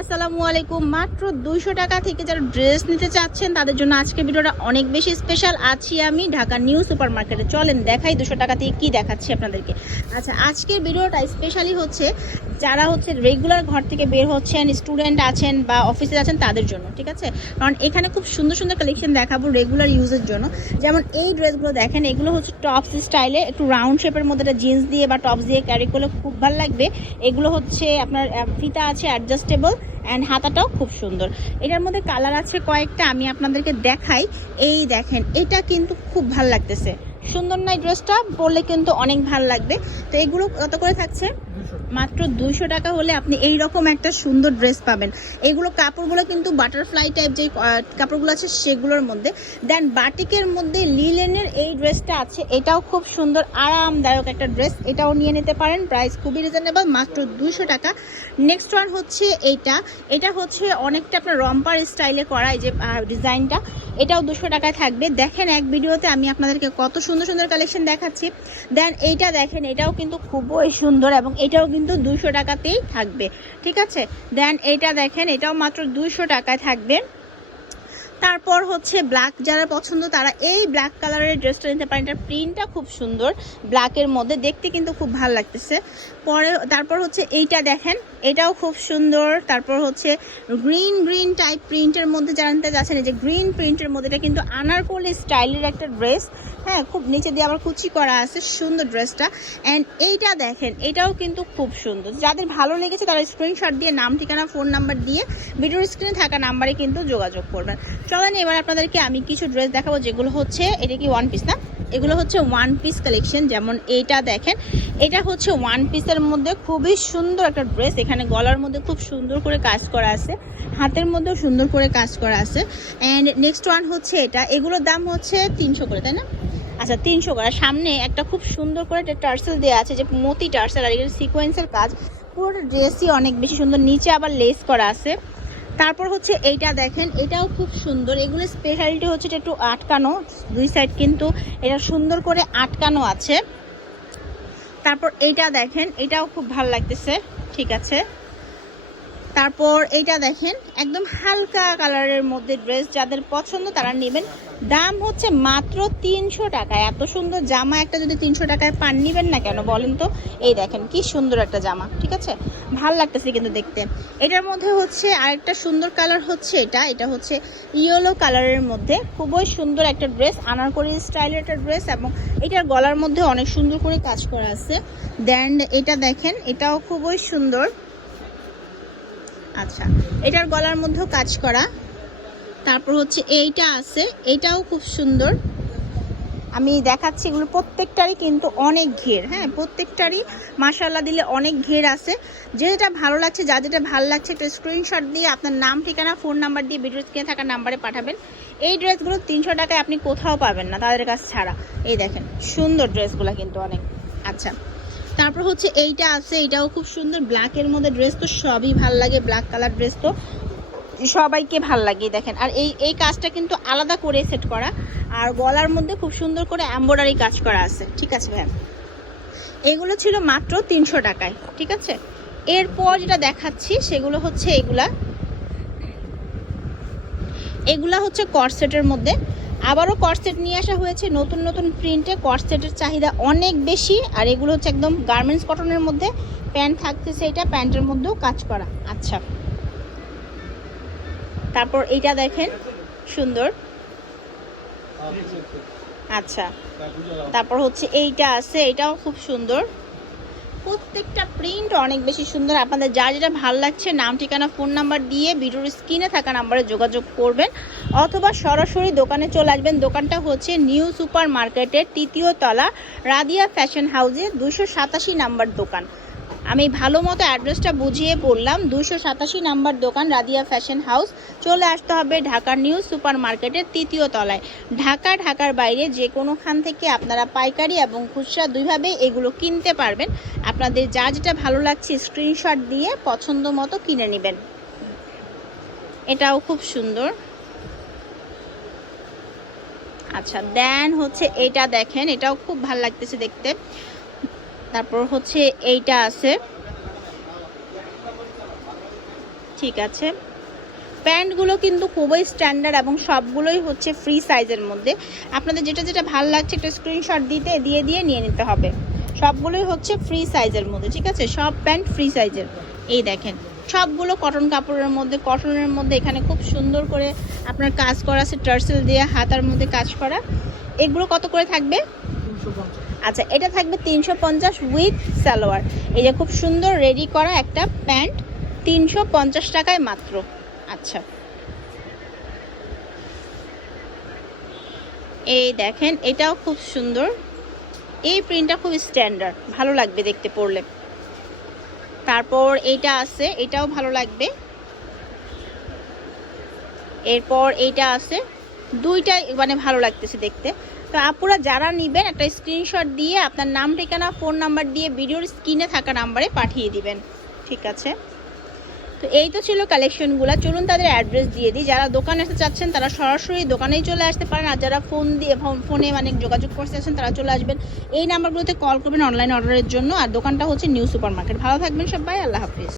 আসসালামু আলাইকুম। মাত্র দুইশো টাকা থেকে যারা ড্রেস নিতে চাচ্ছেন, তাদের জন্য আজকে ভিডিওটা অনেক বেশি স্পেশাল আছি আমি ঢাকা নিউ সুপার মার্কেটে চলেন দেখাই দুশো টাকা থেকে কী দেখাচ্ছি আপনাদেরকে। আচ্ছা আজকের ভিডিওটা স্পেশালি হচ্ছে যারা হচ্ছে রেগুলার ঘর থেকে বের হচ্ছেন স্টুডেন্ট আছেন বা অফিসে আছেন তাদের জন্য, ঠিক আছে? কারণ এখানে খুব সুন্দর সুন্দর কালেকশন দেখাবো রেগুলার ইউজের জন্য। যেমন এই ড্রেসগুলো দেখেন, এগুলো হচ্ছে টপস স্টাইলে একটু রাউন্ড শেপের মধ্যে একটা জিন্স দিয়ে বা টপস দিয়ে ক্যারি করলে খুব ভালো লাগবে। এগুলো হচ্ছে আপনার ফিতা আছে অ্যাডজাস্টেবল অ্যান্ড হাতাটাও খুব সুন্দর। এটার মধ্যে কালার আছে কয়েকটা, আমি আপনাদেরকে দেখাই। এই দেখেন, এটা কিন্তু খুব ভালো লাগতেছে। সুন্দর না ড্রেসটা পরলে কিন্তু অনেক ভালো লাগবে। তো এগুলো কত করে থাকছে? মাত্র দুইশো টাকা হলে আপনি এই রকম একটা সুন্দর ড্রেস পাবেন। এগুলো কাপড়গুলো কিন্তু বাটারফ্লাই টাইপ যে কাপড়গুলো আছে সেগুলোর মধ্যে। দেন বাটিকের মধ্যে লিলেনের এই ড্রেসটা আছে এটাও খুব সুন্দর আরামদায়ক একটা ড্রেস এটাও নিয়ে নিতে পারেন প্রাইস খুবই রিজনেবল মাত্র দুইশো টাকা। নেক্সট ওয়ান হচ্ছে এইটা। এটা হচ্ছে অনেকটা আপনার রম্পার স্টাইলে করা এই যে ডিজাইনটা এটাও দুশো টাকায় থাকবে। দেখেন এক ভিডিওতে আমি আপনাদেরকে কত সুন্দর সুন্দর সুন্দর কালেকশন দেখাচ্ছি। দেন এইটা দেখেন, এটাও কিন্তু খুবই সুন্দর এবং এটাও কিন্তু দুশো টাকাতেই থাকবে। ঠিক আছে? দেন এইটা দেখেন, এটাও মাত্র দুশো টাকায় থাকবে। তারপর হচ্ছে ব্ল্যাক যারা পছন্দ তারা এই ব্ল্যাক কালারের ড্রেসটা নিতে পারেন। এটার প্রিন্টটা খুব সুন্দর ব্ল্যাকের মধ্যে। দেখতে কিন্তু খুব ভালো লাগতেছে। পরে, তারপর হচ্ছে এইটা দেখেন, এটাও খুব সুন্দর। তারপর হচ্ছে গ্রিন গ্রিন টাইপ প্রিন্টের মধ্যে যারা নিতে যাচ্ছেন যে গ্রিন প্রিন্টের মধ্যে, এটা কিন্তু আনারকলি স্টাইলের একটা ড্রেস হ্যাঁ খুব নিচে দিয়ে আবার কুচি করা আছে সুন্দর ড্রেসটা অ্যান্ড এইটা দেখেন, এটাও কিন্তু খুব সুন্দর। যাদের ভালো লেগেছে তারা স্ক্রিনশট দিয়ে নাম, ঠিকানা ফোন নাম্বার দিয়ে ভিডিওর স্ক্রিনে থাকা নাম্বারে কিন্তু যোগাযোগ করবেন। চলেন, এবার আপনাদেরকে আমি কিছু ড্রেস দেখাবো যেগুলো হচ্ছে, এটা কি ওয়ান পিস না? এগুলো হচ্ছে ওয়ান পিস কালেকশন যেমন এইটা দেখেন। এটা হচ্ছে ওয়ান পিসের মধ্যে খুবই সুন্দর একটা ড্রেস এখানে গলার মধ্যে খুব সুন্দর করে কাজ করা আছে, হাতের মধ্যেও সুন্দর করে কাজ করা আছে। অ্যান্ড নেক্সট ওয়ান হচ্ছে এটা, এগুলোর দাম হচ্ছে তিনশো করে, তাই না? আচ্ছা তিনশো করে। সামনে একটা খুব সুন্দর করে একটা টার্সেল দেওয়া আছে, যে মতি টার্সেল, আর এখানে সিকোয়েন্সের কাজ। পুরোটা ড্রেসই অনেক বেশি সুন্দর, নিচে আবার লেস করা আছে। তারপর হচ্ছে এইটা দেখেন, এটাও খুব সুন্দর। এগুলো স্পেশালিটি হচ্ছে এটা একটু আটকানো, দুই সাইড কিন্তু এটা সুন্দর করে আটকানো আছে। তারপর এইটা দেখেন, এটাও খুব ভালো লাগতেছে। ঠিক আছে। তারপর এইটা দেখেন, একদম হালকা কালারের মধ্যে ড্রেস যাদের পছন্দ তারা নেবেন। দাম হচ্ছে মাত্র তিনশো টাকা এত সুন্দর জামা একটা যদি তিনশো টাকায় পান, নেবেন না কেন বলেন তো? এই দেখেন, কি সুন্দর একটা জামা, ঠিক আছে? ভালো লাগতেছে কিন্তু দেখতে। এটার মধ্যে হচ্ছে আরেকটা সুন্দর কালার হচ্ছে এটা। এটা হচ্ছে ইয়েলো কালারের মধ্যে। খুবই সুন্দর একটা ড্রেস আনারকলি স্টাইলের একটা ড্রেস এবং এটার গলার মধ্যে অনেক সুন্দর করে কাজ করা আছে। দেন এটা দেখেন, এটাও খুবই সুন্দর। আচ্ছা এটার গলার মধ্যেও কাজ করা। তারপর হচ্ছে এইটা আছে, এটাও খুব সুন্দর। আমি দেখাচ্ছি এগুলো প্রত্যেকটারই কিন্তু অনেক ঘের হ্যাঁ প্রত্যেকটারই মাসাল্লাহ দিলে অনেক ঘের আছে। যে যেটা ভালো লাগছে, যা যেটা ভালো লাগছে, একটা স্ক্রিনশট দিয়ে আপনার নাম, ঠিকানা ফোন নাম্বার দিয়ে ভিডিও স্ক্রিনে থাকা নাম্বারে পাঠাবেন। এই ড্রেসগুলো তিনশো টাকায় আপনি কোথাও পাবেন না, তাদের কাছ ছাড়া। এই দেখেন, সুন্দর ড্রেসগুলো কিন্তু অনেক। আচ্ছা তারপর হচ্ছে এইটা আছে, এটাও খুব সুন্দর। ব্ল্যাকের মধ্যে ড্রেস তো সবই ভালো লাগে ব্ল্যাক কালার ড্রেস তো সবাইকে ভালো লাগে দেখেন। আর এই এই কাজটা কিন্তু আলাদা করে সেট করা। আর গলার মধ্যে খুব সুন্দর করে এম্ব্রয়ডারি কাজ করা আছে, ঠিক আছে ভাই এগুলো ছিল মাত্র তিনশো টাকায়, ঠিক আছে? এরপর যেটা দেখাচ্ছি, সেগুলো হচ্ছে এগুলা। এগুলা হচ্ছে কর্সেটের মধ্যে। আবারও কর্সেট নিয়ে আসা হয়েছে। নতুন নতুন প্রিন্টে কর্সেটের চাহিদা অনেক বেশি, আর এগুলো হচ্ছে একদম গার্মেন্টস কটনের মধ্যে প্যান্ট থাকতেছে এটা প্যান্টের মধ্যেও কাজ করা। আচ্ছা। তারপর এইটা দেখেন, সুন্দর। আচ্ছা। তারপর হচ্ছে এইটা আছে, এটাও খুব সুন্দর। প্রত্যেকটা প্রিন্ট অনেক বেশি সুন্দর। আপনাদের যা যেটা ভালো লাগছে, নাম, ঠিকানা ফোন নাম্বার দিয়ে ভিডিওর স্ক্রিনে থাকা নাম্বারে যোগাযোগ করবেন। অথবা সরাসরি দোকানে চলে আসবেন। দোকানটা হচ্ছে নিউ সুপার মার্কেটের তৃতীয় তলা, রাদিয়া ফ্যাশন হাউজে দুশো সাতাশি নাম্বার দোকান। আমি ভালো মতো অ্যাড্রেসটা বুঝিয়ে বললাম। দুশো সাতাশি নাম্বার দোকান রাদিয়া ফ্যাশন হাউস। চলে আসতে হবে ঢাকার নিউ সুপার মার্কেটের তৃতীয় তলায়। ঢাকা, ঢাকার বাইরে যে কোনোখান থেকে আপনারা পাইকারি এবং খুচরা দুইভাবে এগুলো কিনতে পারবেন। আপনাদের যা যেটা ভালো লাগছে স্ক্রিনশট দিয়ে পছন্দ মতো কিনে নেবেন। এটাও খুব সুন্দর। আচ্ছা দেন হচ্ছে এটা দেখেন, এটাও খুব ভালো লাগতেছে দেখতে। তারপর হচ্ছে এইটা আছে। ঠিক আছে। প্যান্টগুলো কিন্তু খুবই স্ট্যান্ডার্ড এবং সবগুলোই হচ্ছে ফ্রি সাইজের মধ্যে। আপনাদের যেটা যেটা ভালো লাগছে একটা স্ক্রিনশট দিতে, দিয়ে দিয়ে নিয়ে নিতে হবে। সবগুলোই হচ্ছে ফ্রি সাইজের মধ্যে, ঠিক আছে? সব প্যান্ট ফ্রি সাইজের এই দেখেন, সবগুলো কটন কাপড়ের মধ্যে কটনের মধ্যে এখানে খুব সুন্দর করে আপনার কাজ করা আছে টার্সেল দিয়ে হাতার মধ্যে কাজ করা। এগুলো কত করে থাকবে? আচ্ছা এটা থাকবে তিনশো পঞ্চাশ উইথ সালোয়ার। এই যে খুব সুন্দর রেডি করা একটা প্যান্ট, তিনশো পঞ্চাশ টাকায় মাত্র। আচ্ছা। এই দেখেন, এটাও খুব সুন্দর। এই প্রিন্টটা খুব স্ট্যান্ডার্ড ভালো লাগবে দেখতে পড়লে তারপর এইটা আছে, এটাও ভালো লাগবে। এরপর এইটা আছে দুইটাই মানে ভালো লাগতেছে দেখতে। তো আপুরা যারা নেবেন, একটা স্ক্রিনশট দিয়ে আপনার নাম, ঠিকানা ফোন নাম্বার দিয়ে ভিডিওর স্ক্রিনে থাকা নাম্বারে পাঠিয়ে দিবেন। ঠিক আছে? তো এই তো ছিল কালেকশনগুলো চলুন তাদের অ্যাড্রেস দিয়ে দিই। যারা দোকানে আসতে চাচ্ছেন, তারা সরাসরি দোকানেই চলে আসতে পারেন। আর যারা ফোন দিয়ে ফোন- মানে যোগাযোগ করতে চাচ্ছেন, তারা চলে আসবেন। এই নাম্বারগুলোতে কল করবেন অনলাইন অর্ডারের জন্য। আর দোকানটা হচ্ছে নিউ সুপার মার্কেট ভালো থাকবেন সবাই। আল্লাহ হাফিজ।